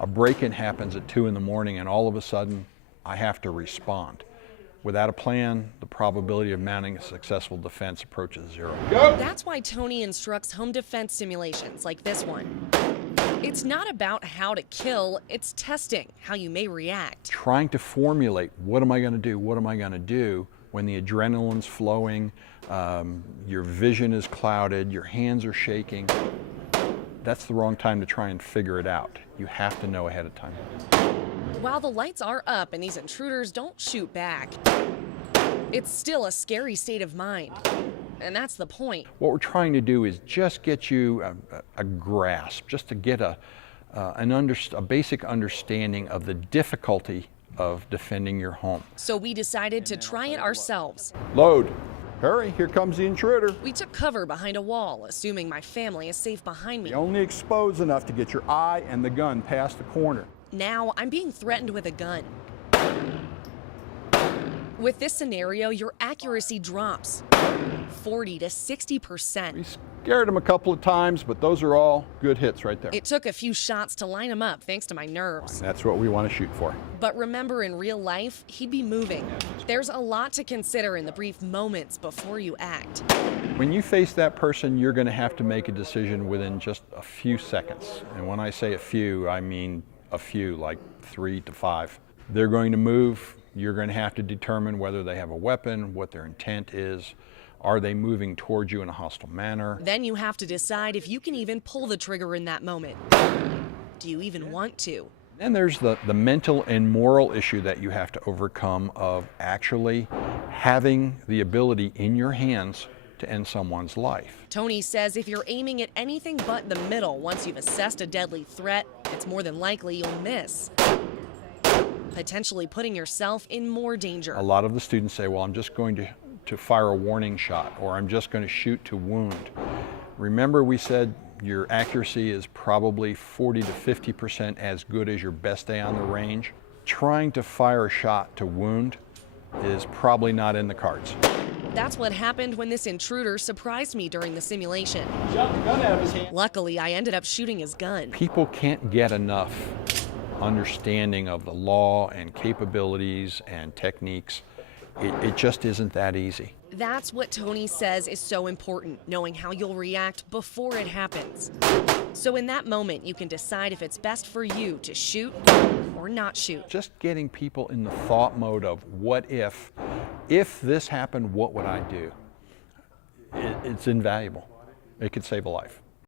A break-in happens at 2 in the morning and all of a sudden I have to respond. Without a plan, the probability of mounting a successful defense approaches zero. That's why Tony instructs home defense simulations like this one. It's not about how to kill, it's testing how you may react. Trying to formulate, what am I going to do? What am I going to do when the adrenaline's flowing, your vision is clouded, your hands are shaking. That's the wrong time to try and figure it out. You have to know ahead of time. While the lights are up and these intruders don't shoot back, it's still a scary state of mind. And that's the point. What we're trying to do is just get you a grasp, just to get a basic understanding of the difficulty of defending your home. So we decided to try it ourselves. Load. Hurry, here comes the intruder. We took cover behind a wall, assuming my family is safe behind me. You're only exposed enough to get your eye and the gun past the corner. Now I'm being threatened with a gun. With this scenario, your accuracy drops 40 to 60%. We scared him a couple of times, but those are all good hits right there. It took a few shots to line him up thanks to my nerves. That's what we want to shoot for. But remember, in real life, he'd be moving. There's a lot to consider in the brief moments before you act. When you face that person, you're going to have to make a decision within just a few seconds. And when I say a few, I mean a few, like 3 to 5. They're going to move. You're going to have to determine whether they have a weapon, what their intent is. Are they moving towards you in a hostile manner? Then you have to decide if you can even pull the trigger in that moment. Do you even want to? Then there's the mental and moral issue that you have to overcome of actually having the ability in your hands to end someone's life. Tony says if you're aiming at anything but the middle once you've assessed a deadly threat, it's more than likely you'll miss, potentially putting yourself in more danger. A lot of the students say, well, I'm just going to fire a warning shot, or I'm just going to shoot to wound. Remember, we said your accuracy is probably 40 to 50% as good as your best day on the range. Trying to fire a shot to wound is probably not in the cards. That's what happened when this intruder surprised me during the simulation. Shot the gun out of his hand. Luckily, I ended up shooting his gun. People can't get enough understanding of the law and capabilities and techniques. It just isn't that easy. That's what Tony says is so important, knowing how you'll react before it happens. So in that moment, you can decide if it's best for you to shoot or not shoot. Just getting people in the thought mode of what if this happened, what would I do? It's invaluable. It could save a life.